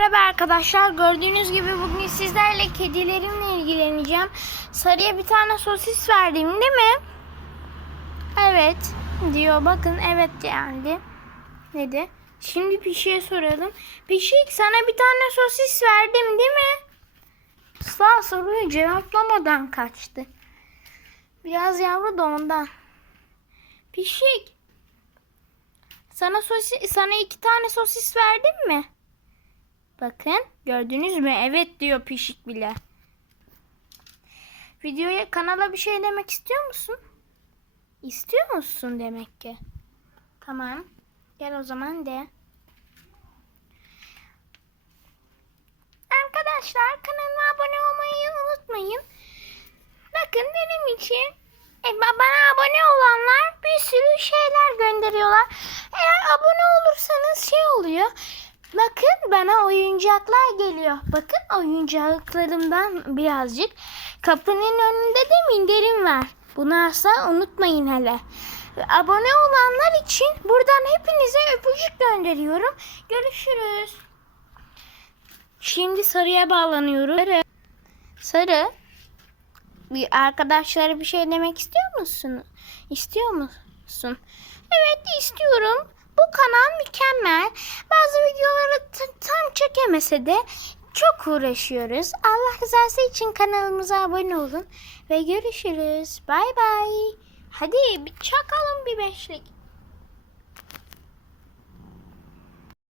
Merhaba arkadaşlar. Gördüğünüz gibi bugün sizlerle kedilerimle ilgileneceğim. Sarıya bir tane sosis verdim değil mi? Evet diyor. Bakın evet geldi. Dedi. Şimdi Pişik'e soralım. Pişik sana bir tane sosis verdim değil mi? Sağ soruyu cevaplamadan kaçtı. Biraz yavru da ondan. Pişik. Sana sosis, sana iki tane sosis verdim mi? Bakın gördünüz mü? Evet diyor pişik bile. Videoya kanala bir şey demek istiyor musun? İstiyor musun demek ki? Tamam. Gel o zaman de. Arkadaşlar kanalıma abone olmayı unutmayın. Bakın benim için e, ba- bana abone olanlar bir sürü şeyler gönderiyorlar. Eğer abone olursanız şey oluyor. Bakın bana oyuncaklar geliyor. Bakın oyuncaklarımdan birazcık. Kapının önünde de minderim var. Bunu asla unutmayın hele. Abone olanlar için buradan hepinize öpücük gönderiyorum. Görüşürüz. Şimdi sarıya bağlanıyoruz. Sarı. Sarı. Bir arkadaşlara bir şey demek istiyor musun? İstiyor musun? Evet istiyorum. Bu kanal mükemmel. Çekemese de çok uğraşıyoruz. Allah rızası için kanalımıza abone olun ve görüşürüz. Bay bay. Hadi bir çakalım bir beşlik.